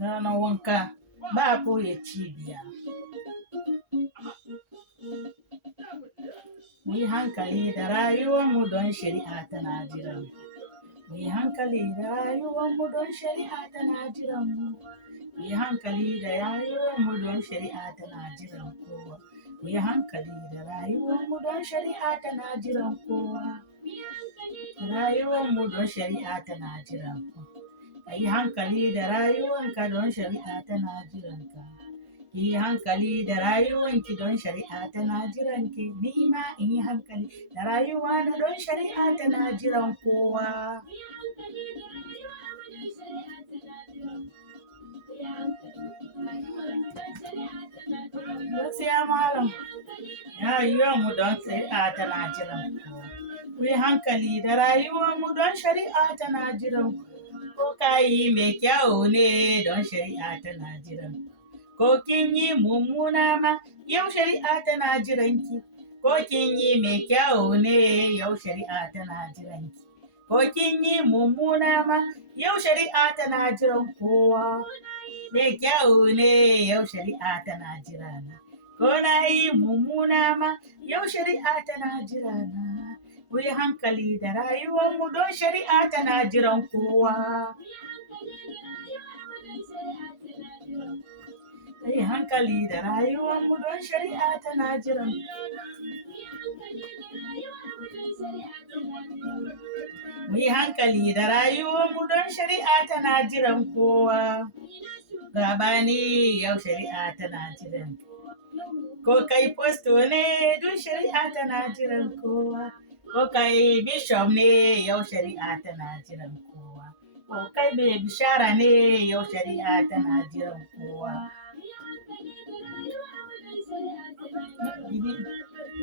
Rana wanka ba ɓoye cibiya. Mu yi hankali da rayuwarmu don shari'a tana jiran mu. Mu yi hankali da rayuwarmu don shari'a tana jiran mu. Mu yi hankali da rayuwarmu don shari'a tana jiran kowa. Mu yi hankali da rayuwarmu don shari'a tana jiran kowa. Rayuwarmu don shari'a tana jiran ku. Ka yi hankali da rayuwanka don shari'a tana jiran ka. Yi hankali da rayuwanki don shari'a tana jiran ki. Ni ma in yi hankali da rayuwa na don shari'a tana jiran kowa. Gaskiya malam, rayuwarmu don shari'a tana jiran kowa. Ku yi hankali da rayuwarmu don shari'a tana jiran ku. Ko ka yi mai kyau ne don shari'a tana jiran ku. Ko kin yi mummuna ma yau shari'a tana jiran ki. Ko kin yi mai kyau ne yau shari'a tana jiran ki. Ko kin yi mummuna ma yau shari'a tana jiran kowa. Mai kyau ne yau shari'a tana jirana. Ko na yi mummuna ma yau shari'a tana jirana. Ku yi hankali da rayuwarmu don shari'a tana jiran kowa. Ku yi hankali da rayuwarmu don shari'a tana jiran. Mu yi hankali da rayuwarmu don shari'a tana jiran kowa. Gabani yau shari'a tana jiran. Ko kai posto ne don shari'a tana jiran kowa. Ko kai bishop ne yau shari'a tana jiran kowa. Ko kai mai bishara ne yau shari'a tana jiran kowa.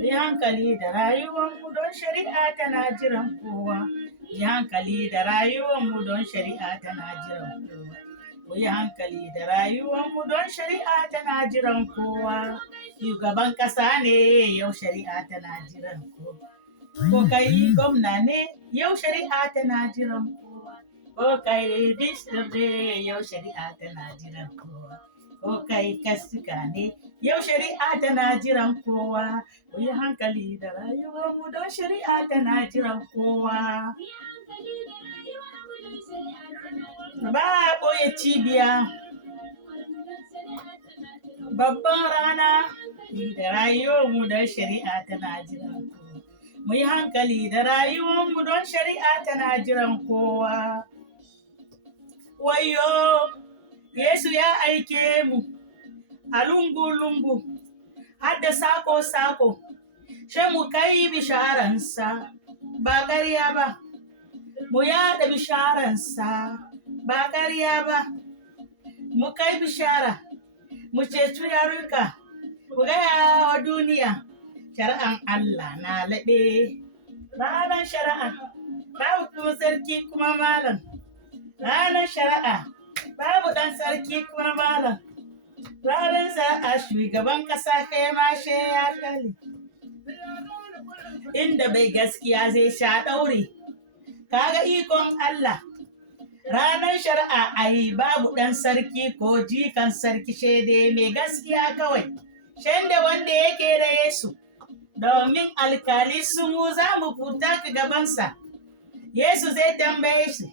Yi hankali da rayuwarmu don shari'a tana jiran kowa. Yi hankali da rayuwarmu don shari'a tana jiran kowa. Ku yi hankali da rayuwarmu don shari'a tana jiran kowa. Shugaban ƙasa ne yau shari'a tana jiran kowa. Ko kai gwamna ne yau shari'a tana jiran kowa. Ko kai bishop ne yau shari'a tana jiran kowa. Ko kai kastika ne yau shari'a tana jiran kowa. Ku yi hankali da rayuwarmu don shari'a tana jiran kowa. Ba a ɓoye cibiya. Babban rana da rayuwarmu don shari'a tana jiran kowa. Mu yi hankali da rayuwarmu don shari'a tana jiran kowa. Wayo, Yesu ya aike mu a lungu-lungu, har da sako-sako, sai mu kai bisharansa ba ƙarya ba. Mu yaɗa bisharansa ba ƙarya ba. Mu kai bishara, mu ceci yaruka, mu gaya wa duniya, shari'an Allah na laɓe. Ranar shari'a, babu kuma sarki kuma malam. Ranar shari'a, babu ɗan sarki kuma malam. Ranar shari'a, shugaban ƙasa kai ma she ya kali. Inda bai gaskiya zai sha ɗauri. Kaga ikon Allah. Ranar shari'a ai babu ɗan sarki ko jikan sarki shede mai gaskiya kawai. Shende wanda yake da Yesu. Domin alkali su mu za mu fita gabansa. Yesu zai tambaye shi.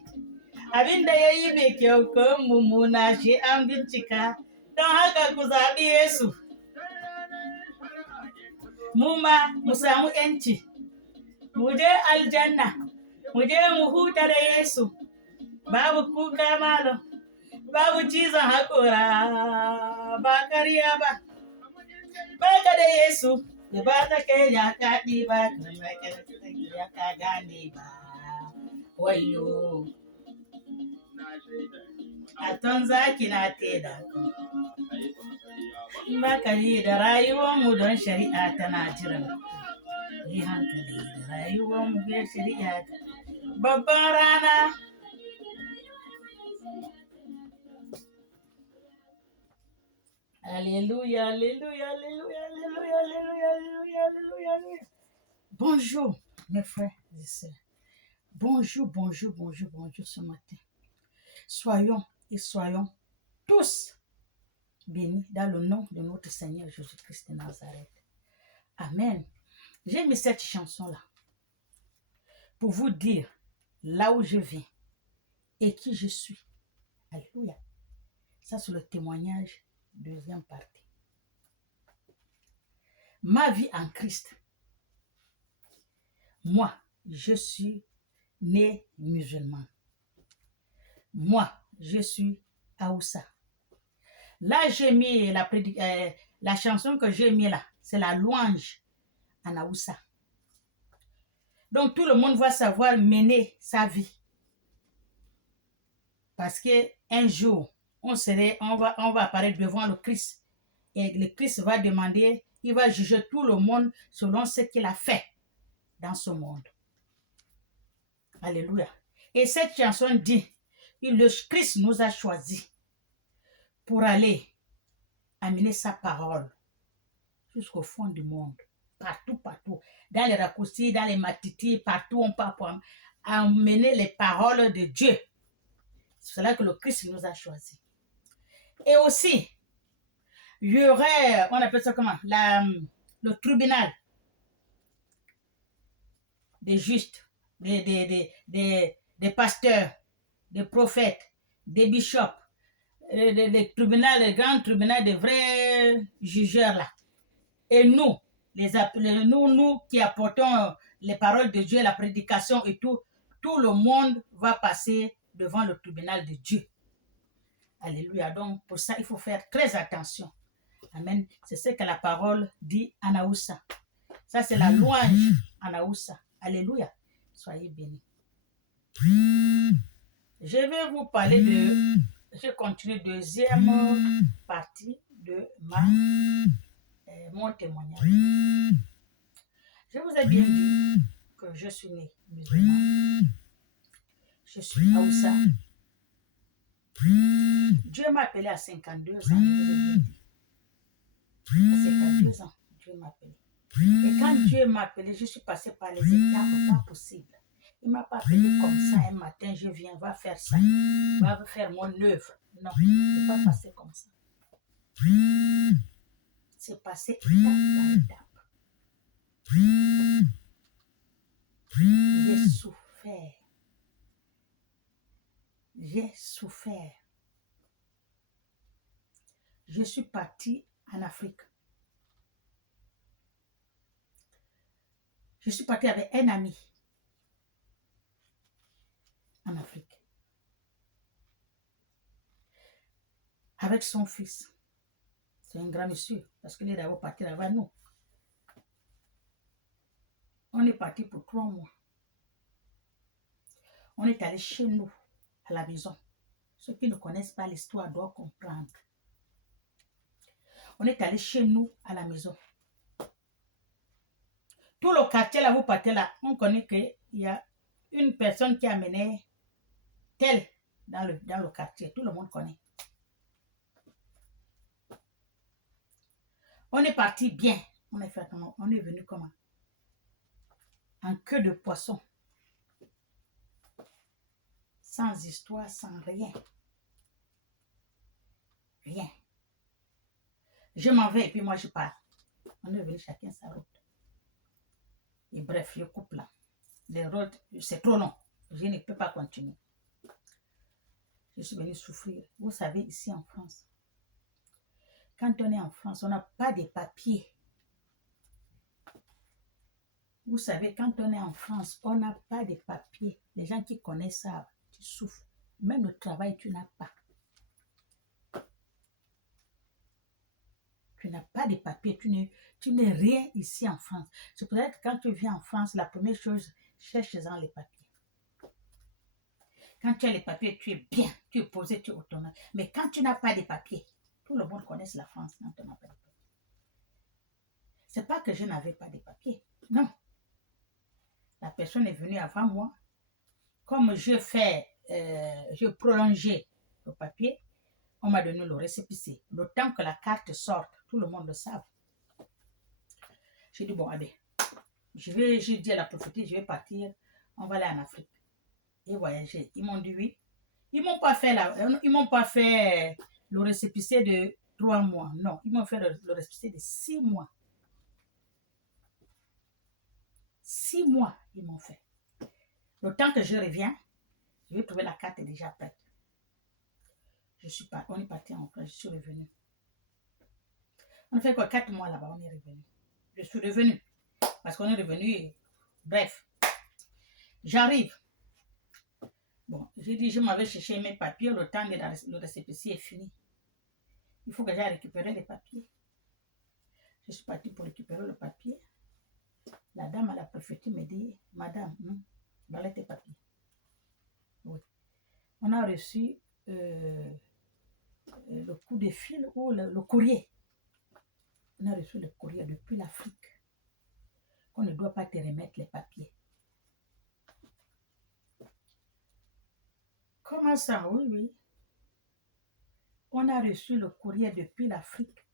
Abin da ya yi mai kyau ko mummuna shi an bincika. Don haka ku zaɓi Yesu. Mu ma mu samu ‘yanci. Mu je aljanna. Mu je mu huta da Yesu. Babu kuka malam. Babu cizon haƙora. Ba ƙarya ba. Baka da Yesu. Ba ta kai ya kaɗi ba. Ya ka gane ba. Wayo. A ton zaki na teda. Makari da rayuwarmu don shari'a tana jiran. Yi hankali da rayuwarmu don shari'a. Babban rana. Alléluia, alléluia, alléluia, alléluia, alléluia, alléluia, alléluia, alléluia. Bonjour, mes frères et sœurs. Bonjour, bonjour, bonjour, bonjour ce matin. Soyons et soyons tous bénis dans le nom de notre Seigneur Jésus-Christ de Nazareth. Amen. J'ai mis cette chanson-là pour vous dire là où je viens et qui je suis. Alléluia. Ça, c'est le témoignage, deuxième partie. Ma vie en Christ. Moi, je suis né musulman. Moi, je suis Aoussa. Là, j'ai mis la chanson que j'ai mis là, c'est la louange en Aoussa. Donc, tout le monde va savoir mener sa vie. Parce qu'un jour, on va apparaître devant le Christ. Et le Christ va demander, il va juger tout le monde selon ce qu'il a fait dans ce monde. Alléluia. Et cette chanson dit, le Christ nous a choisis pour aller amener sa parole jusqu'au fond du monde. Partout, partout. Dans les raccourcis, dans les matitis, partout on peut amener les paroles de Dieu. C'est cela que le Christ nous a choisis. Et aussi, il y aurait, on appelle ça comment? Le tribunal des justes, des pasteurs, des prophètes, des bishops, le grand tribunal des vrais jugeurs là. Et nous, nous qui apportons les paroles de Dieu, la prédication et tout le monde va passer devant le tribunal de Dieu. Alléluia. Donc, pour ça, il faut faire très attention. Amen. C'est ce que la parole dit en Aoussa. Ça, c'est la louange en Aoussa. Alléluia. Soyez bénis. Je vais vous parler je continue deuxième partie de mon témoignage. Je vous ai bien dit que je suis né musulman. Je suis Aoussa. Dieu m'a appelé à 52 ans, je vous ai bien dit. À 52 ans, Dieu m'a appelé. Et quand Dieu m'a appelé, je suis passée par les étapes pas possibles. Il ne m'a pas appelé comme ça un matin, je viens, va faire ça, va faire mon œuvre. Non, je ne pas passé comme ça. C'est passé étape par étape. J'ai souffert. J'ai souffert. Je suis partie en Afrique. Je suis partie avec un ami en Afrique. Avec son fils. C'est un grand monsieur, parce qu'il est d'abord parti avant nous. On est parti pour 3 mois. On est allé chez nous, à la maison. Ceux qui ne connaissent pas l'histoire doivent comprendre. On est allé chez nous, à la maison. Tout le quartier là, vous partez là, on connaît qu'il y a une personne qui a mené tel dans le quartier. Tout le monde connaît. On est parti bien. On est venu comment? En queue de poisson. Sans histoire, sans rien. Rien. Je m'en vais et puis moi je pars. On est venu chacun sa route. Et bref, je coupe là. Les routes, c'est trop long. Je ne peux pas continuer. Je suis venue souffrir. Vous savez, ici en France, quand on est en France, on n'a pas de papiers. Vous savez, quand on est en France, on n'a pas de papiers. Les gens qui connaissent ça, tu souffres. Même le travail, tu n'as pas. Tu n'as pas de papiers, tu n'es rien ici en France. C'est pour ça que quand tu viens en France, la première chose, cherche-en les papiers. Quand tu as les papiers, tu es bien, tu es posé, tu es autonome. Mais quand tu n'as pas de papiers, tout le monde connaît la France quand on n'a pas de papiers. Ce n'est pas que je n'avais pas de papiers, non. La personne est venue avant moi. Comme je prolongeais le papier, on m'a donné le récépissé. Le temps que la carte sorte, tout le monde le savent. J'ai dit, bon, allez, j'ai dit à la prophétise, je vais partir, on va aller en Afrique et voyager. Ils m'ont dit oui. Ils m'ont pas fait ils m'ont pas fait le récépissé de 3 mois. Non, ils m'ont fait le récépissé de 6 mois. 6 mois, ils m'ont fait. Le temps que je reviens, je vais trouver la carte est déjà prête. On est parti en France, je suis revenue. On a fait quoi 4 mois là-bas, on est revenu. Je suis revenue. Parce qu'on est revenu et... Bref. J'arrive. Bon, j'ai dit, je m'avais cherché mes papiers, le temps de le récépissé est fini. Il faut que j'aille récupérer les papiers. Je suis partie pour récupérer le papier. La dame à la préfecture me dit, madame, voilà tes papiers. Oui. On a reçu le coup de fil ou le courrier. On a reçu le courrier depuis l'Afrique. On ne doit pas te remettre les papiers. Comment ça? Oui, oui. On a reçu le courrier depuis l'Afrique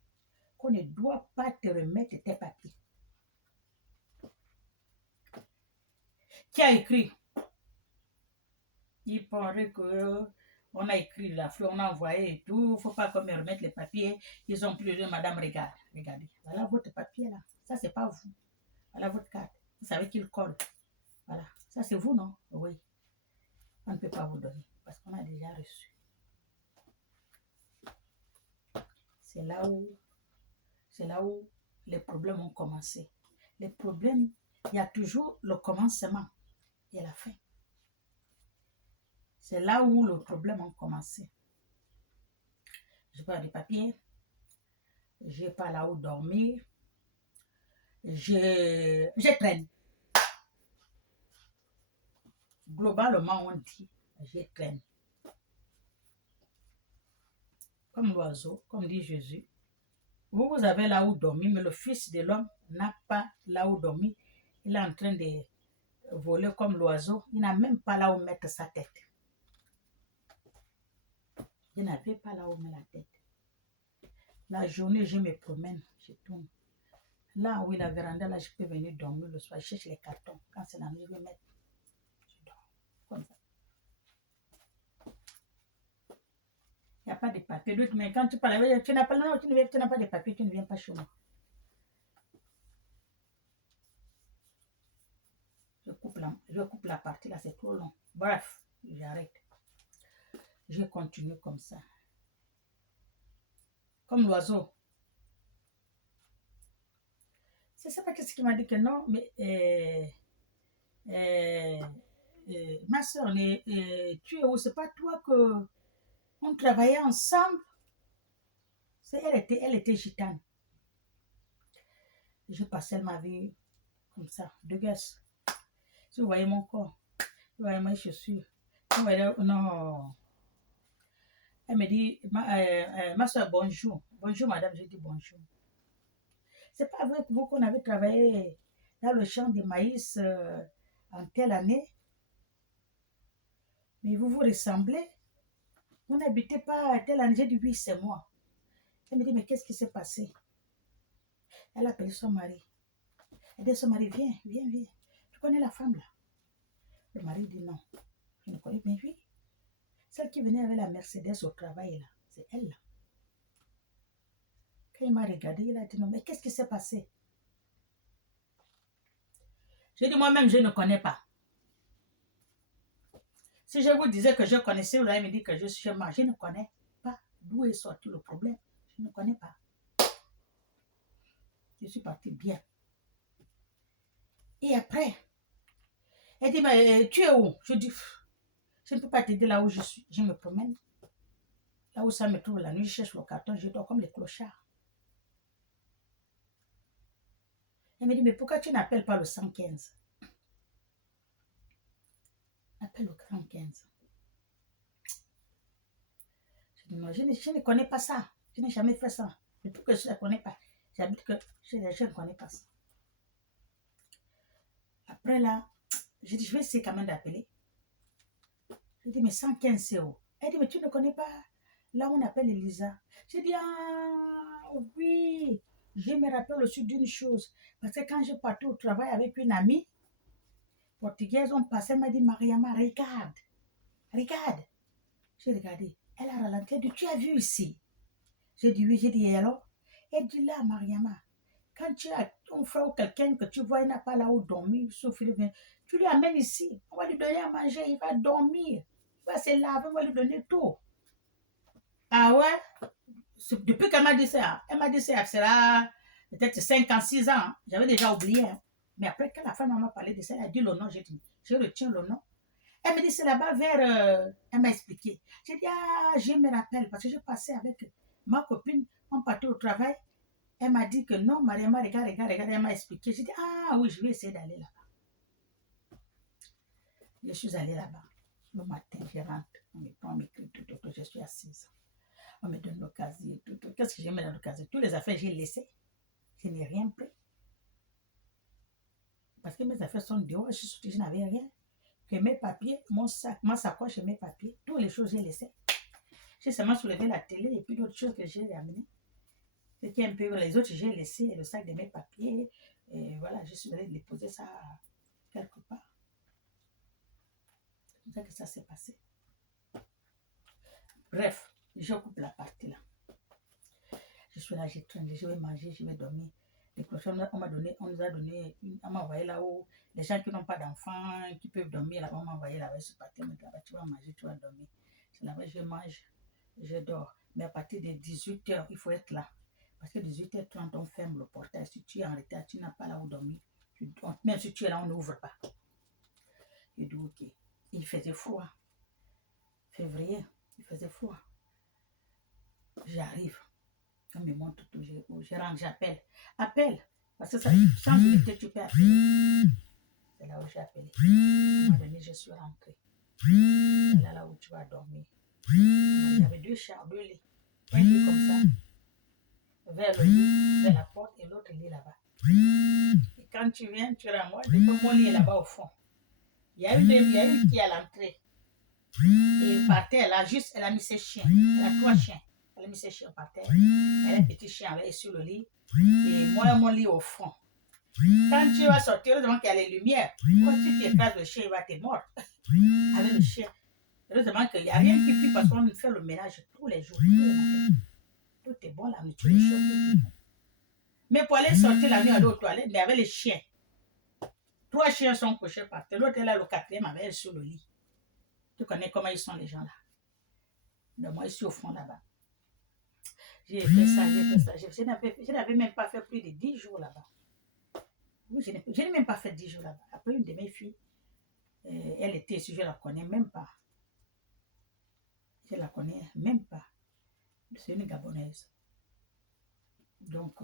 qu'on ne doit pas te remettre tes papiers. Qui a écrit? Il paraît que on a écrit l'Afrique, on a envoyé et tout. Il ne faut pas qu'on me remette les papiers. Ils ont plus de madame, regardez. Voilà votre papier là. Ça, c'est pas vous. Voilà votre carte. Vous savez qu'il colle. Voilà. Ça, c'est vous, non? Oui. On ne peut pas vous donner parce qu'on a déjà reçu. C'est là où les problèmes ont commencé. Les problèmes, il y a toujours le commencement et la fin. C'est là où le problème a commencé. Je n'ai pas de papier. Je n'ai pas là où dormir. Je traîne. Globalement, on dit, je traîne. Comme l'oiseau, comme dit Jésus. Vous avez là où dormir, mais le Fils de l'homme n'a pas là où dormir. Il est en train de voler comme l'oiseau. Il n'a même pas là où mettre sa tête. Je n'avais pas là où mettre la tête. La journée, je me promène, je tourne. Là où il y a la véranda, là, je peux venir dormir le soir. Je cherche les cartons. Quand c'est la nuit, je vais mettre. Je dors. Comme ça. Il n'y a pas de papier. Mais quand tu parles, tu n'as pas de papier, tu ne viens pas chez moi. Je coupe la partie là, c'est trop long. Bref, j'arrête. Je continue comme ça. Comme l'oiseau. Je ne sais pas qu'est-ce qu'il m'a dit que non, mais ma soeur, tu es où? C'est pas toi que on travaillait ensemble? Elle était gitane. Je passais ma vie comme ça, de gosse. Si vous voyez mon corps, vous voyez mes chaussures, vous voyez, non. Elle me dit, ma soeur, bonjour. Bonjour, madame, je dis bonjour. C'est pas vrai que vous qu'on avait travaillé dans le champ de maïs en telle année, mais vous vous ressemblez. Vous n'habitez pas à telle année. J'ai dit oui, c'est moi. Elle me dit, mais qu'est-ce qui s'est passé? Elle a appelé son mari. Elle dit, son mari, viens. Tu connais la femme là? Le mari dit non. Je ne connais pas. Mais oui. Celle qui venait avec la Mercedes au travail là, c'est elle là. Quand il m'a regardé, il a dit non, mais qu'est-ce qui s'est passé? J'ai dit moi-même, je ne connais pas. Si je vous disais que je connaissais, vous allez me dire que je suis chez moi. Je ne connais pas d'où est sorti le problème. Je ne connais pas. Je suis partie bien. Et après, elle dit, mais tu es où? Je dis, je ne peux pas t'aider là où je suis. Je me promène. Là où ça me trouve la nuit, je cherche le carton, je dors comme les clochards. Elle me dit, mais pourquoi tu n'appelles pas le 115? Appelle le 115. Je dis, non, je ne connais pas ça. Je n'ai jamais fait ça. Depuis que je ne connais pas. J'habite que je ne connais pas ça. Après là, je dis, je vais essayer quand même d'appeler. Je dis, mais 115 c'est où? Elle dit, mais tu ne connais pas là où on appelle Elisa? Je dis, ah oui, je me rappelle aussi d'une chose. Parce que quand je partais au travail avec une amie portugaise, on passait, elle m'a dit, Mariama, regarde. J'ai regardé. Elle a ralenti. Elle dit, tu as vu ici? J'ai dit oui. J'ai dit, et alors? Elle dit là, Mariama, quand tu as ton frère ou quelqu'un que tu vois, il n'a pas là où dormir, sauf il vient, tu lui amènes ici. On va lui donner à manger. Il va dormir. Il va se laver. On va lui donner tout. Ah ouais? Depuis qu'elle m'a dit ça, elle m'a dit ça, sera peut-être 5 ans, 6 ans. J'avais déjà oublié. Hein. Mais après que la femme m'a parlé de ça, elle a dit le nom, j'ai dit, je retiens le nom. Elle me dit, c'est là-bas vers... elle m'a expliqué. J'ai dit, ah, je me rappelle, parce que je passais avec ma copine, on partait au travail. Elle m'a dit que non, Mariama, regarde, elle m'a expliqué. J'ai dit, ah oui, je vais essayer d'aller là-bas. Je suis allée là-bas. Le matin, je rentre, on me prend, on m'écrit tout, je suis assise. On me donne le casier, tout. Qu'est-ce que j'ai mis dans le casier? Toutes les affaires, j'ai laissé. Je n'ai rien pris. Parce que mes affaires sont dehors, je suis sortie, je n'avais rien. Que mes papiers, mon sac, ma sacoche et mes papiers, toutes les choses, j'ai laissé. J'ai seulement soulevé la télé et puis d'autres choses que j'ai amenées. C'était un peu, les autres, j'ai laissé le sac de mes papiers. Et voilà, je suis allée déposer ça quelque part. C'est comme ça que ça s'est passé. Bref, je coupe la partie là. Je suis là, j'ai traîné, je vais manger, je vais dormir. Les clochons, on m'a donné, on m'a envoyé là-haut. Les gens qui n'ont pas d'enfants, qui peuvent dormir là-bas, on m'a envoyé là-bas, je suis partie, là-bas, tu vas manger, tu vas dormir. C'est là-bas, je mange, je dors. Mais à partir de 18h, il faut être là. Parce que 18h30, on ferme le portail. Si tu es en retard, tu n'as pas là où dormir. Même si tu es là, on n'ouvre pas. Je dis, ok. Il faisait froid. Février, il faisait froid. J'arrive. On me montre tout. Je rentre, j'appelle. Appelle. Parce que ça, sans unité, tu peux appeler. C'est là où j'ai appelé. À un moment donné, je suis rentrée. C'est là où tu vas dormir. Il y avait 2 chambres, 2 lits. Un lit comme ça. Vers le lit, vers la porte, et l'autre lit là-bas. Et quand tu viens, tu ramasses, mon lit est là-bas au fond. Il y a une qui est à l'entrée. Et par terre, elle a mis ses chiens. Elle a 3 chiens. Elle a mis ses chiens par terre. Elle a un petit chien avec sur le lit. Et moi, mon lit au fond. Quand tu vas sortir, heureusement qu'il y a les lumières. Quand tu t'écrases le chien, il va te mordre. Avec le chien. Heureusement qu'il n'y a rien qui pue parce qu'on fait le ménage tous les jours. Tous les matins. Tout est bon, la nourriture, les choses, tout est bon. Mais pour aller sortir la nuit à l'autre toilette, mais avec les chiens. 3 chiens sont couchés par terre. L'autre est là, le 4e, avec elle sur le lit. Tu connais comment ils sont les gens là. Donc moi, je suis au fond là-bas. J'ai fait ça. Je n'avais même pas fait plus de 10 jours là-bas. Oui, je n'ai même pas fait 10 jours là-bas. Après, une de mes filles, elle était ici, je ne la connais même pas. Je ne la connais même pas. C'est une Gabonaise. Donc,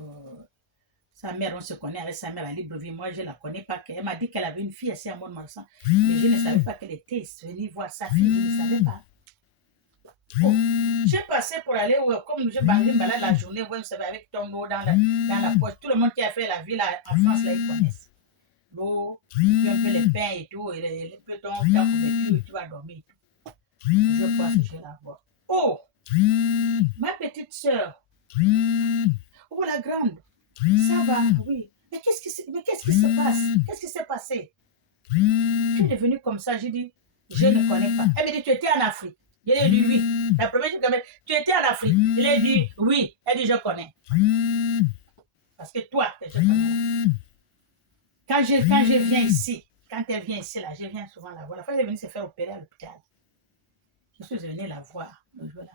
sa mère, on se connaît avec sa mère à Libreville. Moi, je ne la connais pas. Elle m'a dit qu'elle avait une fille assez à Mont-de-Marsan. Mais je ne savais pas qu'elle était venue voir sa fille. Je ne savais pas. Oh. J'ai passé pour aller, comme je balade la journée, vous savez, avec ton eau dans la poche. Tout le monde qui a fait la vie là, en France, là, ils connaissent. L'eau, un peu les pains et tout, et les petons, ta couverture, tu vas dormir et tout. Je pense que je vais la voir. Oh, ma petite soeur. Oh, la grande. Ça va, oui. Mais qu'est-ce qui se passe? Qu'est-ce qui s'est passé? Tu es devenue comme ça. J'ai dit, je ne connais pas. Elle me dit, tu étais en Afrique. Je lui ai dit oui. La première chose qu'elle m'a dit, tu étais en Afrique. Je lui ai dit oui. Elle dit, je connais. Parce que toi, je connais. Quand je viens ici, quand elle vient ici, là, je viens souvent la voir. La fois, elle est venue se faire opérer à l'hôpital. Je suis venue la voir le jour-là.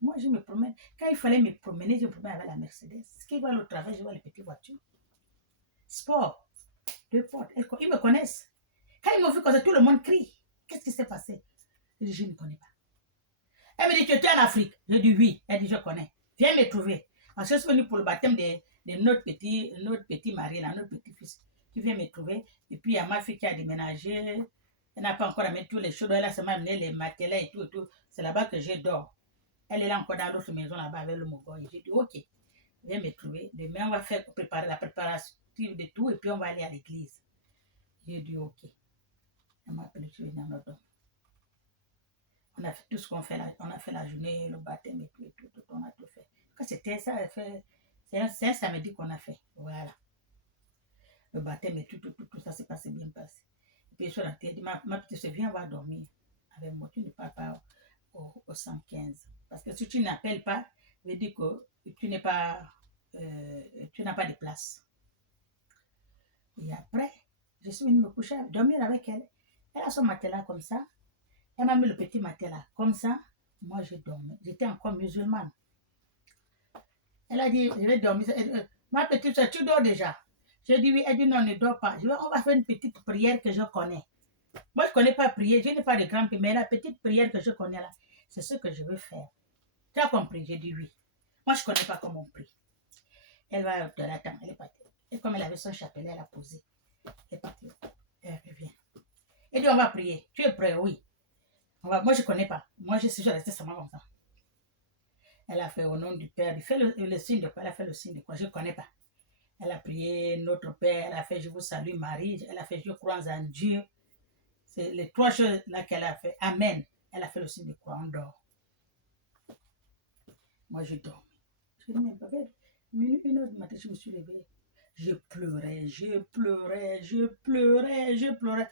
Moi, je me promène. Quand il fallait me promener, je me promène avec la Mercedes. Ce qui va au travail, je vois les petites voitures. Sport, 2 portes. Ils me connaissent. Quand ils m'ont vu comme ça, tout le monde crie. Qu'est-ce qui s'est passé? Je dis, je ne connais pas. Elle me dit, tu étais en Afrique. Je dis, oui. Elle dit, je connais. Viens me trouver. Parce que je suis venue pour le baptême de notre petit mari, là, notre petit-fils. Tu viens me trouver. Et puis, il y a ma fille qui a déménagé. Elle n'a pas encore amené tous les choses. Elle a seulement amené les matelas et tout et tout. C'est là-bas que je dors. Elle est là encore dans l'autre maison là-bas avec le Mogol. J'ai dit, ok, viens me trouver. Demain, on va préparer la préparation de tout et puis on va aller à l'église. J'ai dit, ok. Elle m'a appelé, tu viens dans notre dom. On a fait tout ce qu'on fait là. On a fait la journée, le baptême et tout, on a tout fait. Quand c'était ça, c'est un samedi qu'on a fait. Voilà. Le baptême et tout ça s'est passé bien passé. Et puis je suis rentrée, elle dit, ma petite soeur, viens, on va dormir avec moi. Tu ne parles pas au 115. Parce que si tu n'appelles pas, ça veut dire que tu n'es pas, tu n'as pas de place. Et après, je suis venue me coucher, dormir avec elle. Elle a son matelas comme ça. Elle m'a mis le petit matelas comme ça. Moi, je dormais. J'étais encore musulmane. Elle a dit, je vais dormir. Ma petite soeur, tu dors déjà? J'ai dit oui. Elle dit non, ne dors pas. On va faire une petite prière que je connais. Moi, je ne connais pas prier. Je n'ai pas de grande prière. Mais la petite prière que je connais là, c'est ce que je veux faire. Tu as compris? J'ai dit oui. Moi, je ne connais pas comment on prie. Elle va de l'attendre. Elle est partie. Et comme elle avait son chapelet, elle a posé. Elle est partie. Elle revient. Elle dit on va prier. Tu es prêt? Oui. Moi, je ne connais pas. Moi, je suis restée seulement comme ça. Elle a fait au nom du Père. Elle fait le signe de quoi? Elle a fait le signe de quoi? Je ne connais pas. Elle a prié notre Père. Elle a fait je vous salue Marie. Elle a fait je crois en Dieu. C'est les trois choses là qu'elle a fait. Amen. Elle a fait le signe de quoi? On dort. Moi, je dors. Je dis, mais papa, une heure du matin, je me suis levée. Je pleurais, je pleurais, je pleurais, je pleurais.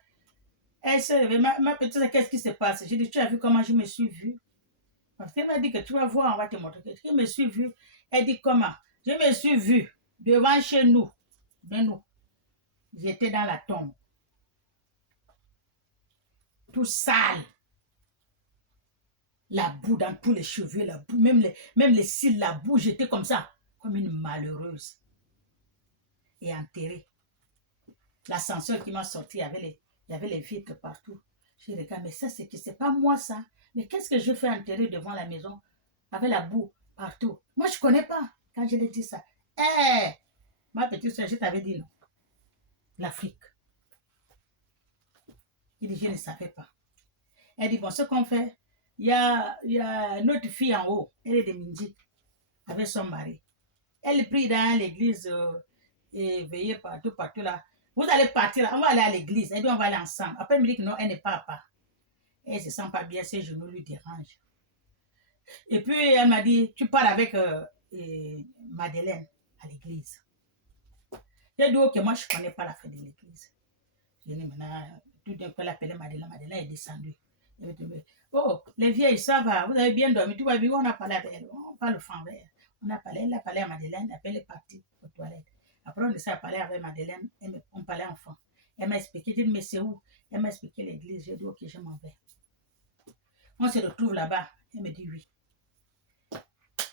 Elle s'est levée. Ma petite, qu'est-ce qui se passe? J'ai dit, tu as vu comment je me suis vue? Parce qu'elle m'a dit que tu vas voir, on va te montrer. Je me suis vue. Elle dit comment? Je me suis vue devant chez nous. De nous. J'étais dans la tombe. Tout sale. La boue dans tous les cheveux, la boue, même les cils, la boue, j'étais comme ça, comme une malheureuse. Et enterrée. L'ascenseur qui m'a sorti, il y avait les vitres partout. Je regarde, mais ça, c'est pas moi ça. Mais qu'est-ce que je fais enterrer devant la maison avec la boue partout? Moi, je ne connais pas quand je l'ai dit ça. Hé, ma petite soeur, je t'avais dit non. L'Afrique. Il dit, je ne savais pas. Elle dit, bon, ce qu'on fait, il y a notre fille en haut, elle est de Mindji, avec son mari. Elle prie dans l'église et veillait partout là. Vous allez partir là, on va aller à l'église. Elle dit, on va aller ensemble. Après, elle me dit que non, elle n'est pas à part. Elle ne se sent pas bien, ses genoux lui dérangent. Et puis, elle m'a dit, tu pars avec Madeleine à l'église. J'ai dit, ok, moi, je ne connais pas la fête de l'église. J'ai dit, maintenant, tout d'un coup, elle appelait Madeleine. Madeleine est descendue. Elle me dit, oh, les vieilles, ça va, vous avez bien dormi. Tu vas bien, on a parlé avec elle. On parle franc vert. On a parlé, elle a parlé à Madeleine, après elle est partie aux toilettes. Après, on essaie de parler avec Madeleine, on parlait enfant. Elle m'a expliqué, j'ai dit, mais c'est où? Elle m'a expliqué l'église. J'ai dit, ok, je m'en vais. On se retrouve là-bas. Elle me dit oui.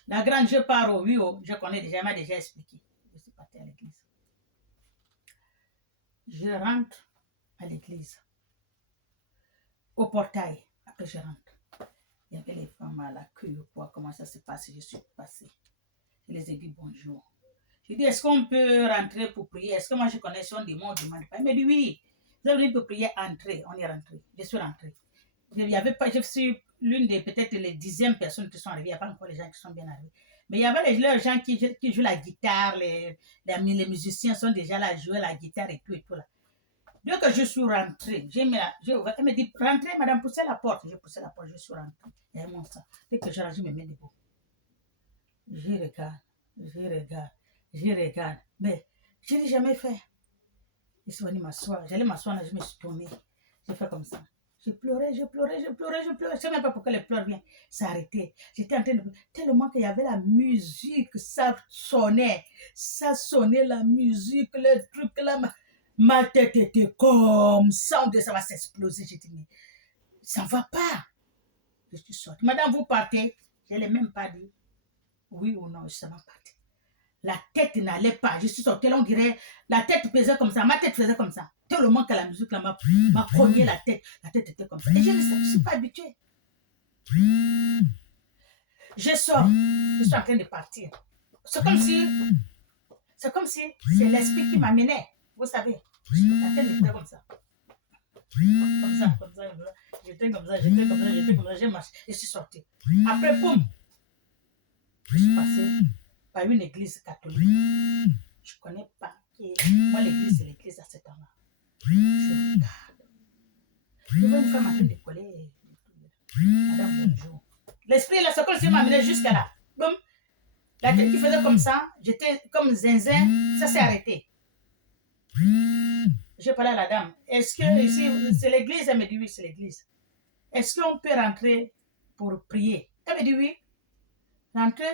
La grande, je pars au oui, je connais déjà, elle m'a déjà expliqué. Je suis partie à l'église. Je rentre à l'église. Au portail, après je rentre. Il y avait les femmes à la queue, comment ça se passe, je suis passée. Je les ai dit bonjour. Je dis, est-ce qu'on peut rentrer pour prier? Est-ce que moi je connais son démon? On ne demande pas. Elle me dit oui. Vous avez dit pour prier, entrer. On est rentré. Je suis rentrée. Il y avait pas, je suis l'une des peut-être les 10e personnes qui sont arrivées. Il n'y a pas encore les gens qui sont bien arrivés. Mais il y avait les gens qui jouent la guitare, les musiciens sont déjà là à jouer la guitare et tout là. Dès que je suis rentrée, elle me dit, rentrez, madame, poussez la porte. J'ai poussé la porte, je suis rentrée. Et mon sang. Dès que je rentre, je me mets debout. Je regarde. Mais je n'ai jamais fait. Je suis venue m'asseoir. J'allais m'asseoir, là, je me suis tournée. J'ai fait comme ça. Je pleurais. Je ne sais même pas pourquoi les pleurs viennent s'arrêter. J'étais en train de... Tellement qu'il y avait la musique, ça sonnait la musique, le truc là. Ma tête était comme ça, ça va s'exploser. J'ai dit, mais ça ne va pas. Je suis sortie. Madame, vous partez? Je ne l'ai même pas dit. Oui ou non, je suis partie. La tête n'allait pas. Je suis sortie là, on dirait, la tête faisait comme ça, ma tête faisait comme ça. Tellement que la musique là m'a cogné la tête. La tête était comme ça. Et je ne suis pas habituée. Je sors. Je suis en train de partir. C'est comme si c'est l'esprit qui m'amenait. Vous savez, la tête était comme ça. Comme ça. J'étais comme ça, j'ai marché. Je suis sortie. Après, boum. Je suis passée par une église catholique. Je ne connais pas. Moi, l'église, c'est l'église à cet temps-là. Je regarde. Je vois une femme en train de coller. Madame, bonjour. L'esprit, là, c'est comme si il m'amenait jusqu'à là. Boum. La tête qui faisait comme ça, j'étais comme zinzin, ça s'est arrêté. J'ai parlé à la dame. Est-ce que ici, c'est l'église? Elle me dit oui, c'est l'église. Est-ce qu'on peut rentrer pour prier. Elle m'a dit oui. Rentrer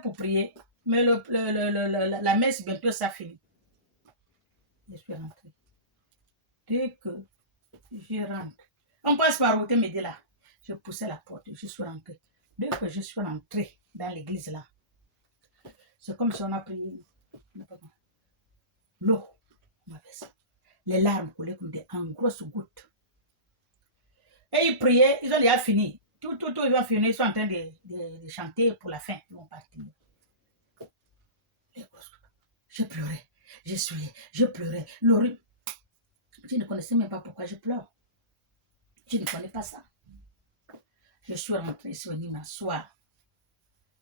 pour prier. Mais la messe, bientôt, ça finit. Je suis rentrée. Dès que je rentre, on passe par où tu me dis là. Je poussais la porte, je suis rentrée. Dès que je suis rentrée dans l'église là, c'est comme si on a pris l'eau. Les larmes coulaient comme des en grosses gouttes. Et ils priaient, ils ont déjà fini. Tout, ils ont fini, ils sont en train de chanter pour la fin. Ils vont partir. Je pleurais, je pleurais. Je ne connaissais même pas pourquoi je pleure. Je ne connais pas ça. Je suis rentrée, je suis venue m'asseoir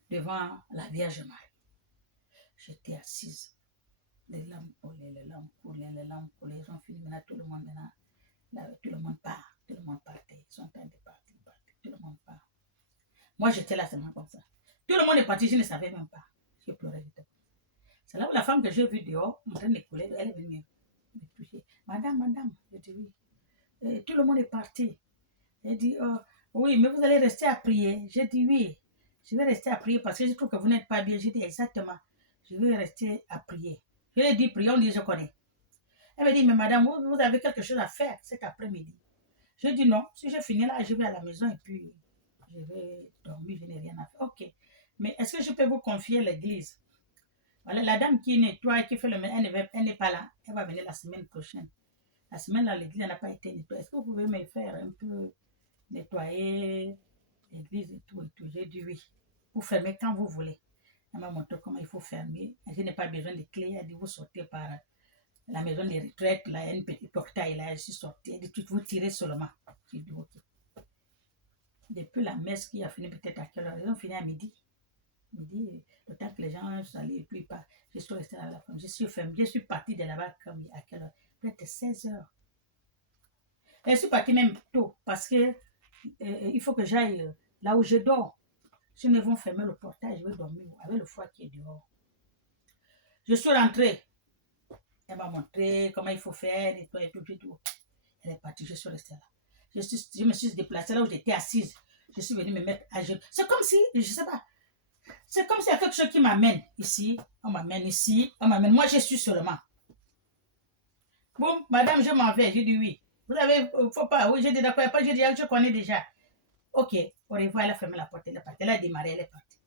devant la Vierge Marie. J'étais assise. Les lampes coulaient, les lampes coulaient, les lampes coulaient. Ils ont fini maintenant, tout le monde part. Tout le monde partait. Ils sont en train de partir. Tout le monde part. Moi, j'étais là seulement comme ça. Tout le monde est parti, je ne savais même pas. Je pleurais. C'est là où la femme que j'ai vue dehors, en train de couler, elle est venue me toucher. Madame, je dis oui. Tout le monde est parti. Elle dit, oui, mais vous allez rester à prier. J'ai dit oui, je vais rester à prier parce que je trouve que vous n'êtes pas bien. J'ai dit exactement, je vais rester à prier. Je lui ai dit, prions, on dit, je connais. Elle me dit, mais madame, vous avez quelque chose à faire cet après-midi. Je dis non, si je finis là, je vais à la maison et puis je vais dormir, je n'ai rien à faire. Ok, mais est-ce que je peux vous confier l'église? Voilà, la dame qui nettoie, qui fait le ménage, elle n'est pas là. Elle va venir la semaine prochaine. La semaine là, l'église n'a pas été nettoyée. Est-ce que vous pouvez me faire un peu nettoyer l'église et tout? J'ai dit oui. Vous fermez quand vous voulez. Elle m'a montré comment il faut fermer. Je n'ai pas besoin de clé. Elle dit vous sortez par la maison de retraite. Là, il y a une petite portail là. Je suis sortie. Elle dit vous tirez seulement. J'ai dit ok. Depuis la messe qui a fini peut-être à quelle heure? Ils ont fini à midi. Midi, le temps que les gens sont allés et puis pas. Je suis restée à la fin. Je suis fermée. Je suis partie de là-bas comme à quelle heure? Peut-être 16 heures. Et je suis partie même tôt parce que il faut que j'aille là où je dors. Si ils vont fermer le portail, je vais dormir avec le froid qui est dehors. Je suis rentrée. Elle m'a montré comment il faut faire, nettoyer tout. Elle est partie, je suis restée là. Je me suis déplacée là où j'étais assise. Je suis venue me mettre à genoux. C'est comme si, je ne sais pas, c'est comme s'il y a quelque chose qui m'amène ici. On m'amène ici, on m'amène. Moi, je suis seulement. Bon, madame, je m'en vais. J'ai dit oui. Vous avez, faut pas. Oui, j'ai dit d'accord. J'ai dit, je connais déjà. Ok, au revoir, elle a fermé la porte, elle est partie. Elle a démarré, elle est partie.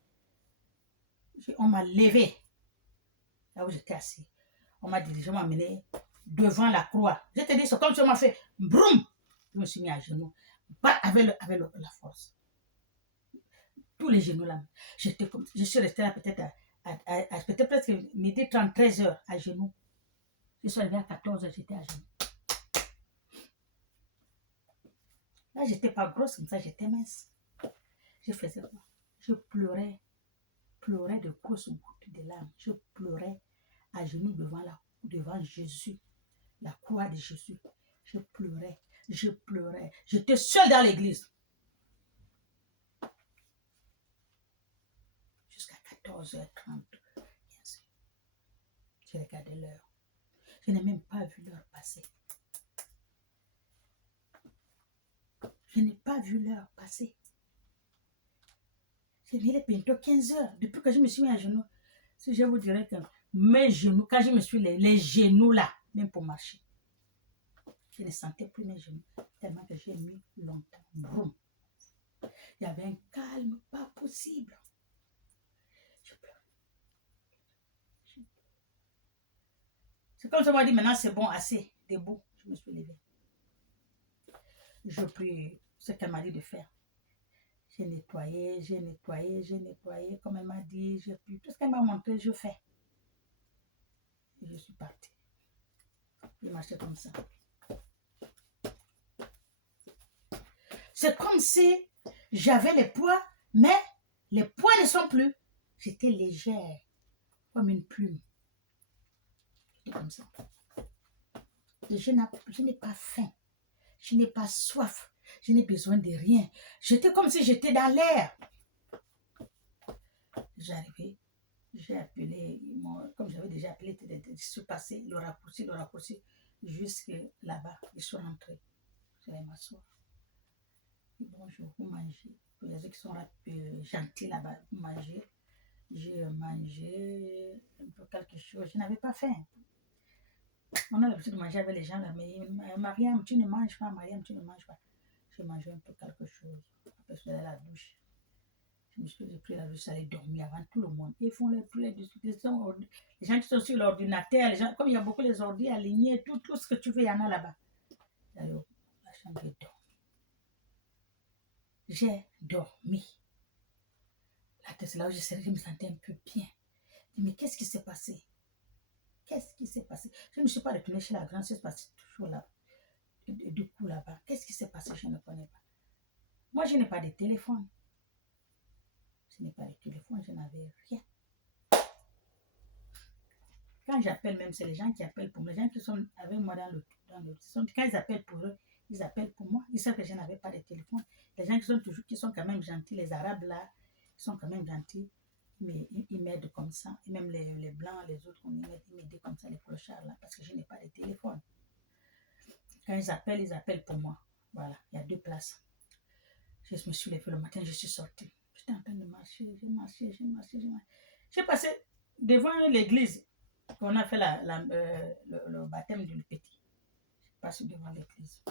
On m'a levé, là où j'étais assis. On m'a dirigé, on m'a amené devant la croix. Je te dis, c'est comme si on m'a fait broum. Je me suis mis à genoux, avec la force. Tous les genoux là. Je suis restée là peut-être peut-être presque midi 30, 13 heures à genoux. Je suis arrivée à 14 heures, j'étais à genoux. Là, j'étais pas grosse comme ça, j'étais mince. Je faisais quoi? Je pleurais de grosses gouttes de larmes. Je pleurais à genoux devant Jésus, la croix de Jésus. Je pleurais. J'étais seule dans l'église. Jusqu'à 14h30. Je regardais l'heure. Je n'ai même pas vu l'heure passer. Je n'ai pas vu l'heure passer. Il est bientôt 15 heures. Depuis que je me suis mis à genoux, si je vous dirais que mes genoux, quand je me suis les genoux là, même pour marcher, je ne sentais plus mes genoux, tellement que j'ai mis longtemps. Boum. Il y avait un calme pas possible. Je pleurais. C'est comme ça, on m'a dit, maintenant c'est bon, assez, debout. Je me suis levée. Je prie ce qu'elle m'a dit de faire. J'ai nettoyé, comme elle m'a dit, j'ai pris tout ce qu'elle m'a montré, je fais. Et je suis partie. Je marchais comme ça. C'est comme si j'avais les poids, mais les poids ne sont plus. J'étais légère, comme une plume. J'étais comme ça. Et je n'ai pas faim, je n'ai pas soif, je n'ai besoin de rien. J'étais comme si j'étais dans l'air. J'arrivais, j'ai appelé, comme j'avais déjà appelé, je suis passé le raccourci, jusque là-bas. Je suis rentrée. Je vais m'asseoir. bonjour, vous mangez. Pour les autres qui sont gentils là-bas, vous mangez. J'ai mangé un peu quelque chose. Je n'avais pas faim. On a l'habitude de manger avec les gens là, mais Mariam, tu ne manges pas, Mariam, tu ne manges pas. J'ai mangé un peu quelque chose. Après, je suis allée à la douche. Je me suis pris la douche, j'allais dormir avant tout le monde. Ils font les gens qui sont sur l'ordinateur, les gens, comme il y a beaucoup les ordi alignés, tout ce que tu veux, il y en a là-bas. Alors, la chambre est dormie. J'ai dormi. La tête, c'est là où je me sentais un peu bien. Mais qu'est-ce qui s'est passé? Qu'est-ce qui s'est passé? Je ne me suis pas retournée chez la grande, c'est passé toujours là. Du coup là-bas. Qu'est-ce qui s'est passé? Je ne connais pas. Moi, je n'ai pas de téléphone. Je n'ai pas de téléphone, je n'avais rien. Quand j'appelle même, c'est les gens qui appellent pour moi. Les gens qui sont avec moi dans le quand ils appellent pour eux, ils appellent pour moi. Ils savent que je n'avais pas de téléphone. Les gens qui sont quand même gentils, les Arabes là, ils sont quand même gentils. Mais ils m'aident comme ça. Et même les Blancs, les autres, ils m'aident comme ça, les clochards là, parce que je n'ai pas de téléphone. Quand ils appellent pour moi. Voilà, il y a 2 places. Je me suis levée le matin, je suis sortie. J'étais en train de marcher, j'ai marché. J'ai passé devant l'église. On a fait le baptême du petit. Je passe devant l'église.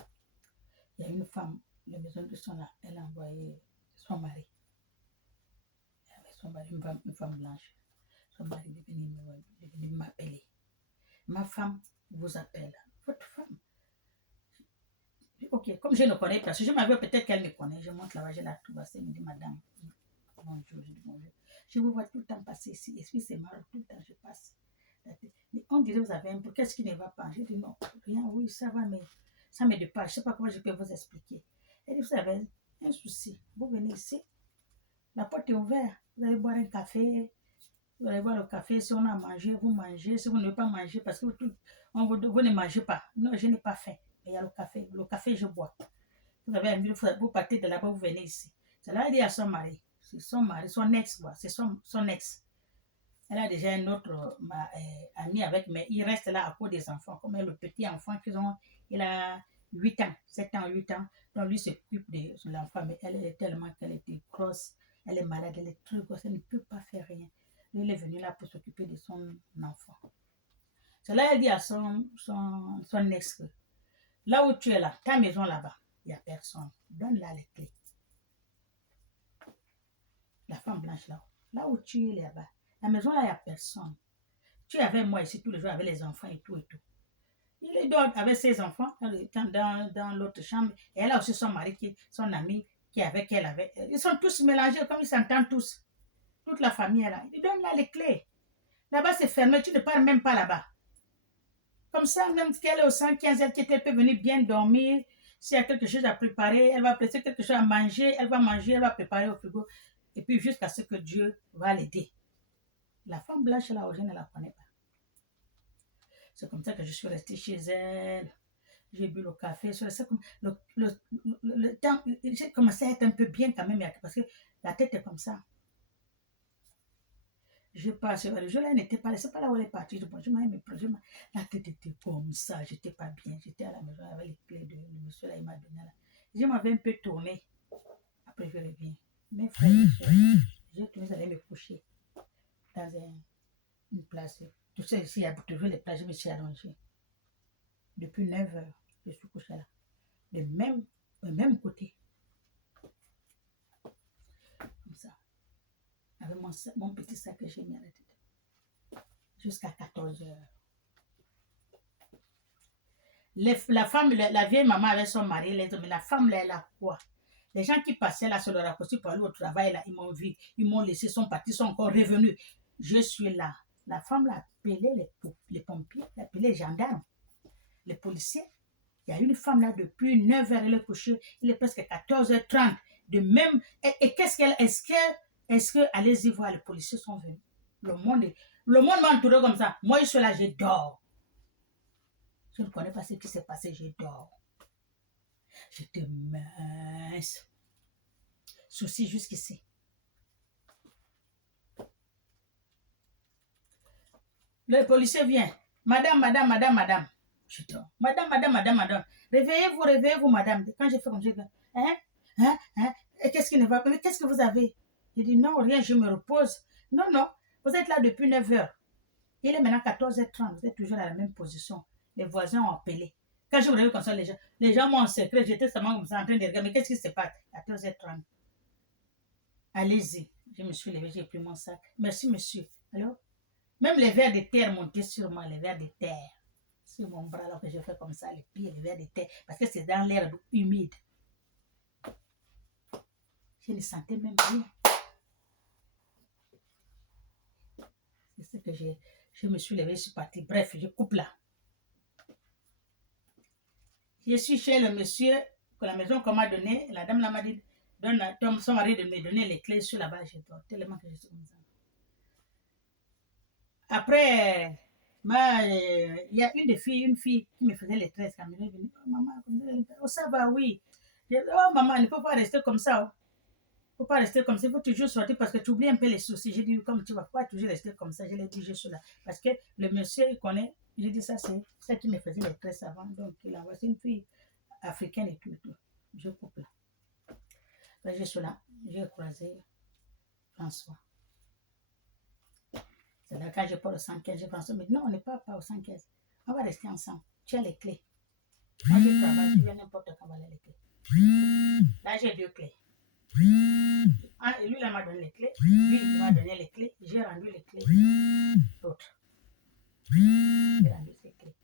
Il y a une femme, la maison de son là, elle a envoyé son mari. Avec son mari, une femme blanche. Son mari est venu m'appeler. Ma femme vous appelle. Votre femme. Ok, comme je ne connais pas, si je m'avais peut-être qu'elle me connaît, je monte là-bas, je la trouve, elle me dit madame, bonjour, je dis bonjour. Je vous vois tout le temps passer ici, et puis c'est marrant, tout le temps je passe. Mais on dirait vous avez un peu, qu'est-ce qui ne va pas? Je dis non, rien, oui, ça va, mais ça ne m'aide pas, je ne sais pas comment je peux vous expliquer. Elle dit, vous avez un souci, vous venez ici, la porte est ouverte, vous allez boire un café, vous allez boire le café, si on a mangé, vous mangez, si vous ne voulez pas manger, parce que vous ne mangez pas. Non, je n'ai pas faim. Il y a le café je bois. Vous partez de là-bas, vous venez ici. C'est là, elle dit à son mari, c'est son ex, c'est son ex. Elle a déjà un autre ami avec, mais il reste là à cause des enfants. Comme le petit enfant il a 8 ans, 7 ans, 8 ans. Donc lui s'occupe de l'enfant, mais elle est tellement qu'elle était grosse, elle est malade, elle est très grosse, elle ne peut pas faire rien. Lui, il est venu là pour s'occuper de son enfant. C'est là, elle dit à son ex, là où tu es là, ta maison là-bas, il n'y a personne. Donne-la les clés. La femme blanche là où tu es là-bas, la maison là, il n'y a personne. Tu es avec moi ici tous les jours avec les enfants et tout et tout. Il dort avec ses enfants dans l'autre chambre. Et elle a aussi son mari, son ami qui est avec elle. Ils sont tous mélangés comme ils s'entendent tous. Toute la famille est là. Il donne là les clés. Là-bas, c'est fermé. Tu ne pars même pas là-bas. Comme ça, même qu'elle est au 115, elle peut venir bien dormir. S'il y a quelque chose à préparer, elle va presser quelque chose à manger. Elle va manger, elle va préparer au frigo. Et puis jusqu'à ce que Dieu va l'aider. La femme blanche là, je ne la connais pas. C'est comme ça que je suis restée chez elle. J'ai bu le café. Le temps, j'ai commencé à être un peu bien quand même, parce que la tête est comme ça. Je passe, le jour là, elle n'était pas là. C'est pas là où elle est partie. Bon, je m'avais mes projets. La tête était comme ça. J'étais pas bien. J'étais à la maison avec les clés de monsieur là. Il m'a donné là. Je m'avais un peu tourné. Après, je reviens. Mes frères et soeurs, j'ai tourné, j'allais me coucher dans une place. Tu sais, ici, il y a toujours les places. Je me suis allongée. Depuis 9 heures, je suis couchée là. Le même côté. Comme ça. Avec mon petit sac que j'ai mis à la tête. Jusqu'à 14 heures. La femme, la vieille maman avec son mari, mais la femme là, elle a quoi? Les gens qui passaient là sur le raccourci pour aller au travail, là, ils m'ont vu, ils m'ont laissé, sont partis, sont encore revenus. Je suis là. La femme l'a appelé les pompiers, l'a appelé les gendarmes, les policiers. Il y a une femme là depuis 9 heures, elle est couchée, il est presque 14h30. De même, et qu'est-ce qu'elle, est-ce que, allez-y voir, les policiers sont venus. Le monde m'a entouré comme ça. Moi, je suis là, je dors. Je ne connais pas ce qui s'est passé, je dors. J'étais mince. Souci jusqu'ici. Le policier vient. Madame. Je dors. Madame. Réveillez-vous, madame. Quand j'ai fait comme ça, hein? Et qu'est-ce qui ne va pas? Mais qu'est-ce que vous avez? Je dis, non, rien, je me repose. Non, non, vous êtes là depuis 9 heures. Il est maintenant 14h30, vous êtes toujours dans la même position. Les voisins ont appelé. Quand je vous réveille comme ça, les gens m'ont en secret, j'étais seulement comme ça en train de regarder, mais qu'est-ce qui se passe? 14h30. Allez-y. Je me suis levée, j'ai pris mon sac. Merci, monsieur. Alors, même les vers de terre montaient sur moi, les vers de terre. Sur mon bras, là, que je fais comme ça, les pieds, les vers de terre, parce que c'est dans l'air humide. Je ne sentais même rien. C'est ce que je me suis levée, je suis partie. Bref, je coupe là. Je suis chez le monsieur que la maison qu'on m'a donné. La dame m'a dit, donne à son mari de me donner les clés sur la base. Je dors tellement que je suis comme ça. Après, il y a une fille qui me faisait les tresses. Quand elle est venue, oh, maman, oh, ça va, oui. Oh, maman, il ne faut pas rester comme ça. Oh. Il ne faut pas rester comme ça. Il faut toujours sortir parce que tu oublies un peu les soucis. J'ai dit, comme tu ne vas pas toujours rester comme ça, je l'ai dit, je suis là. Parce que le monsieur, il connaît. J'ai dit, ça, c'est ça qui me faisait les tresses avant. Donc, il a envoyé une fille africaine et tout. Je coupe là. Là, je suis là. J'ai croisé François. C'est là quand je pars au 115, François me dit, non, on n'est pas au 115. On va rester ensemble. Tu as les clés. Moi, je travaille, tu viens n'importe quand, voilà les clés. Là, j'ai 2 clés. Ah, et lui, il m'a donné les clés. Lui, il m'a donné les clés. J'ai rendu les clés. L'autre. J'ai rendu ses clés.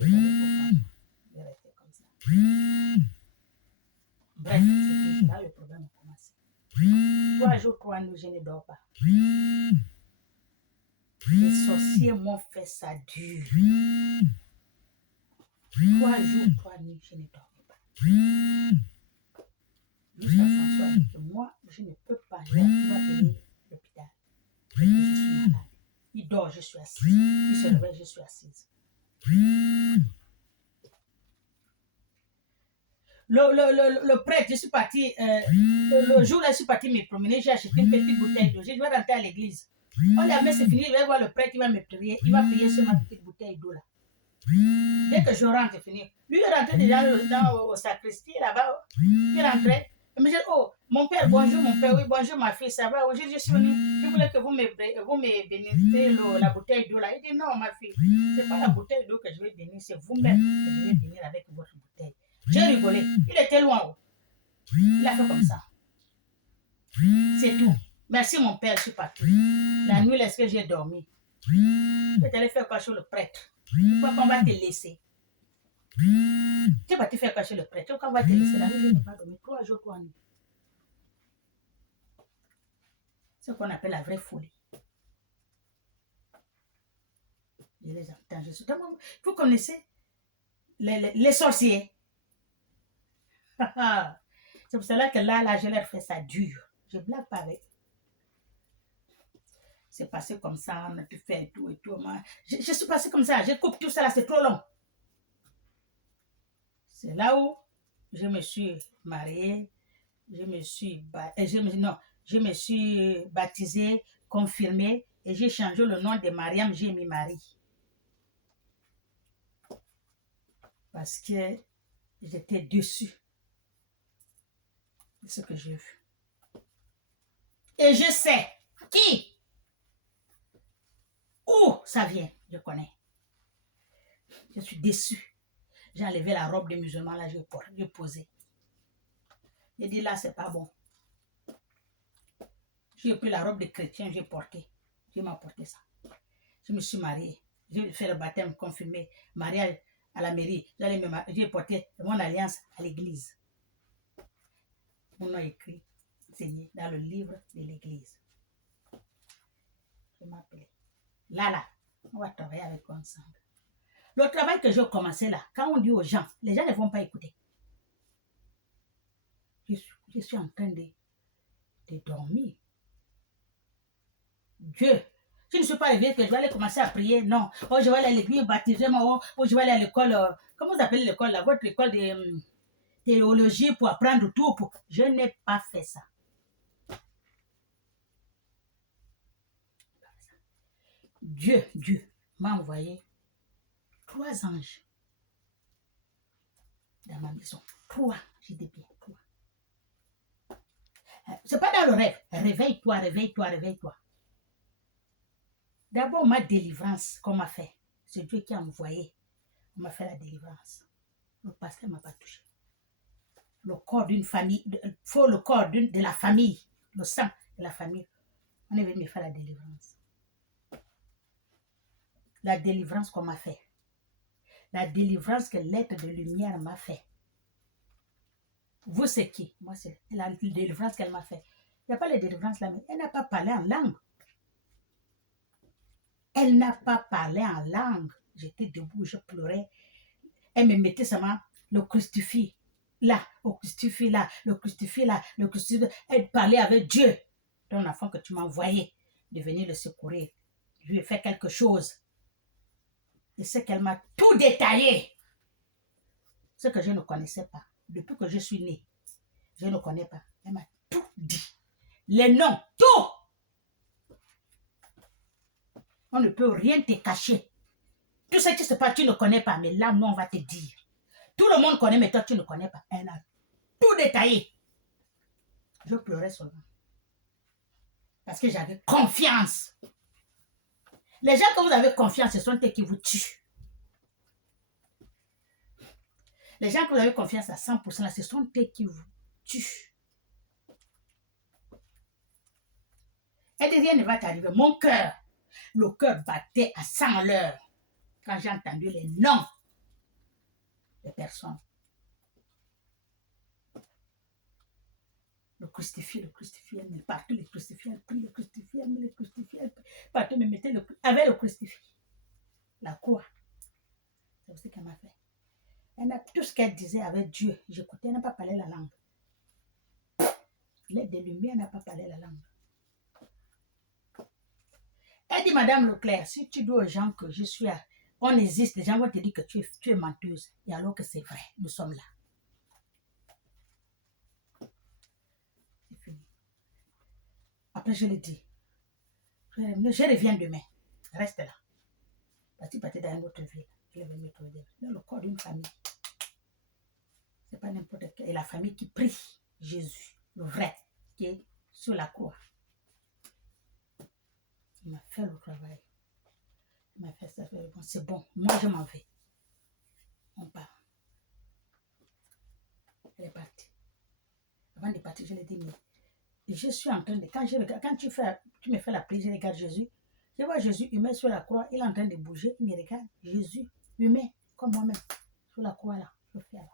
Je vais rester comme ça. Bref, c'est là le problème a commencé. 3 jours, 3 nuits, je ne dors pas. Les sorciers m'ont fait ça dur. 3 jours, 3 nuits, je ne dormais pas. Jusqu'à François dit que moi, je ne peux pas. Il va payer l'hôpital. Je suis malade. Il dort, je suis assise. Il se réveille, je suis assise. Le prêtre, je suis partie, le jour là, je suis partie me promener, j'ai acheté une petite bouteille d'eau. Je dois rentrer à l'église. Oh, la messe est finie, je vais voir le prêtre, il va me prier, il va prier sur ma petite bouteille d'eau là. Dès que je rentre, c'est fini. Lui, il est rentré déjà dans au sacristie là-bas. Il est rentré. Il me dit, oh, mon père, bonjour mon père, oui, bonjour ma fille, ça va? Aujourd'hui, je suis venu, je voulais que vous me bénissiez la bouteille d'eau là. Il dit, non, ma fille, c'est pas la bouteille d'eau que je vais bénir, c'est vous-même que je vais bénir avec votre bouteille. J'ai rigolé. Il était loin. Il a fait comme ça. C'est tout. Merci mon père, je suis parti. La nuit, est-ce que j'ai dormi? Tu es allé faire quoi chez le prêtre? Pourquoi qu'on va te laisser? Tu vas te faire quoi chez le prêtre? Pourquoi on va te laisser? La nuit, je n'ai pas dormi. 3 jours, 3 nuits. C'est ce qu'on appelle la vraie folie. Je les entends. Je suis tellement... Vous connaissez les sorciers? C'est pour cela que là, je leur fais ça dur. Je ne blague pas avec. C'est passé comme ça, on a tout fait et tout et tout. Moi, je suis passé comme ça, je coupe tout ça là, c'est trop long. C'est là où je me suis mariée, je me suis baptisée, confirmée et j'ai changé le nom de Mariam, j'ai mis Marie. Parce que j'étais déçue de ce que j'ai vu. Et je sais qui, où ça vient, je connais. Je suis déçue. J'ai enlevé la robe des musulmans, là, j'ai posé. J'ai dit, là, c'est pas bon. J'ai pris la robe des chrétiens, j'ai porté. Je m'ai porté ça. Je me suis mariée. J'ai fait le baptême confirmé, mariage à la mairie. J'ai porté mon alliance à l'église. Mon nom est écrit, signé dans le livre de l'église. Je m'appelais. Là, on va travailler avec eux ensemble. Le travail que j'ai commencé là, quand on dit aux gens, les gens ne vont pas écouter. Je suis en train de dormir. Dieu, je ne suis pas réveillée que je vais aller commencer à prier. Non. Oh, je vais aller à l'église baptiser moi. Oh, je vais aller à l'école. Comment vous appelez l'école là? Votre école de théologie pour apprendre tout. Je n'ai pas fait ça. Dieu m'a envoyé 3 anges dans ma maison. 3, j'ai dit bien 3. C'est pas dans le rêve. Réveille-toi, réveille-toi, réveille-toi. D'abord, ma délivrance qu'on m'a fait. C'est Dieu qui a envoyé. On m'a fait la délivrance. Le pasteur ne m'a pas touché. Le corps d'une famille, il faut le corps de la famille, le sang de la famille. On est venu me faire la délivrance. La délivrance qu'on m'a fait. La délivrance que l'être de lumière m'a fait. Vous, c'est qui? Moi, c'est la délivrance qu'elle m'a fait. Il n'y a pas la délivrance là, mais elle n'a pas parlé en langue. Elle n'a pas parlé en langue. J'étais debout, je pleurais. Elle me mettait seulement le crucifix là, le crucifix là, le crucifix là, le crucifix. Elle parlait avec Dieu, ton enfant que tu m'as envoyé, de venir le secourir. Je lui ai fait quelque chose. Et c'est qu'elle m'a tout détaillé. Ce que je ne connaissais pas. Depuis que je suis née, je ne connais pas. Elle m'a tout dit. Les noms, tout. On ne peut rien te cacher. Tout ce qui se passe, tu ne connais pas. Mais là, nous, on va te dire. Tout le monde connaît, mais toi, tu ne connais pas. Elle a tout détaillé. Je pleurais seulement. Parce que j'avais confiance. Les gens que vous avez confiance, ce sont eux qui vous tuent. Les gens que vous avez confiance à 100%, ce sont eux qui vous tuent. Elle dit, rien ne va t'arriver. Mon cœur, le cœur battait à 100 l'heure quand j'ai entendu les noms des personnes. Le crucifix, elle met partout le crucifix, elle prie le crucifix, elle met le crucifix, elle prie. Partout, me mettait avec le crucifix. La croix. C'est ce qu'elle m'a fait. Elle a tout ce qu'elle disait avec Dieu. J'écoutais, elle n'a pas parlé la langue. L'aide de lumière, elle n'a pas parlé la langue. Elle dit, Madame Leclerc, si tu dis aux gens que je suis là, on existe, les gens vont te dire que tu es menteuse. Et alors que c'est vrai, nous sommes là. C'est fini. Après, je lui dis, je reviens demain. Reste là. Parce que tu partais dans une autre ville. Je vais me trouver dans le corps d'une famille. C'est pas n'importe quel. Et la famille qui prie Jésus, le vrai, qui est sur la croix. Il m'a fait le travail. Il m'a fait ça. Bon, c'est bon. Moi, je m'en vais. On part. Elle est partie. Avant de partir, je lui ai dit, mais je suis en train de... Quand tu me fais la prière, je regarde Jésus. Je vois Jésus humain sur la croix. Il est en train de bouger. Il me regarde. Jésus humain, comme moi-même. Sur la croix, là. Je fais là.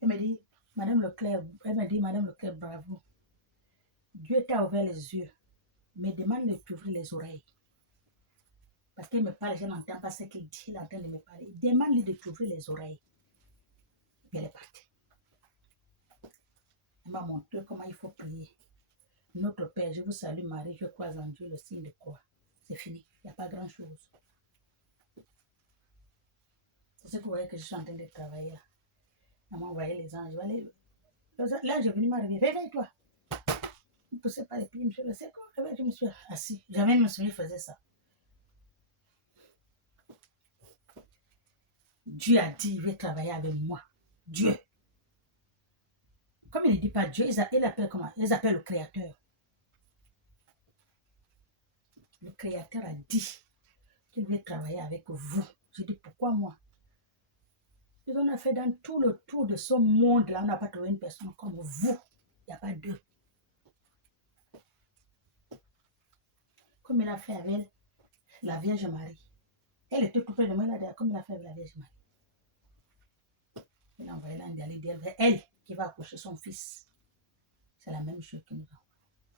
Elle me dit, Madame Leclerc, bravo. Dieu t'a ouvert les yeux. Mais demande de t'ouvrir les oreilles. Parce qu'il me parle, je n'entends pas ce qu'il dit. Il est en train de me parler. Demande-lui de t'ouvrir les oreilles. Et elle est partie. Elle m'a montré comment il faut prier. Notre Père, je vous salue Marie, je crois en Dieu, le signe de croix. C'est fini. Il n'y a pas grand-chose. C'est ce que vous voyez que je suis en train de travailler là. Elle m'a envoyé les anges. Là, j'ai venu m'arriver. Réveille-toi. Je ne poussais pas les pieds. Je me suis dit, je me suis assis. Jamais je me souviens, je faisais ça. Dieu a dit, il veut travailler avec moi. Dieu. Comme il ne dit pas Dieu, ils appellent comment? Ils appellent le Créateur. Le Créateur a dit qu'il veut travailler avec vous. Je dis, pourquoi moi? Et on a fait dans tout le tour de ce monde-là, on n'a pas trouvé une personne comme vous. Il n'y a pas deux. Comme il a fait avec la Vierge Marie. Elle était tout près de moi, comme il a fait avec la Vierge Marie. Il a envoyé d'aller dire, elle qui va accoucher son fils. C'est la même chose qu'il nous a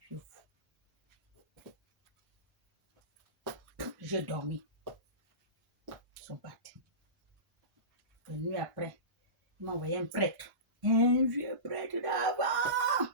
envoyé. J'ai dormi. Ils sont partis. Une nuit après, il m'a envoyé un prêtre. Un vieux prêtre d'avant.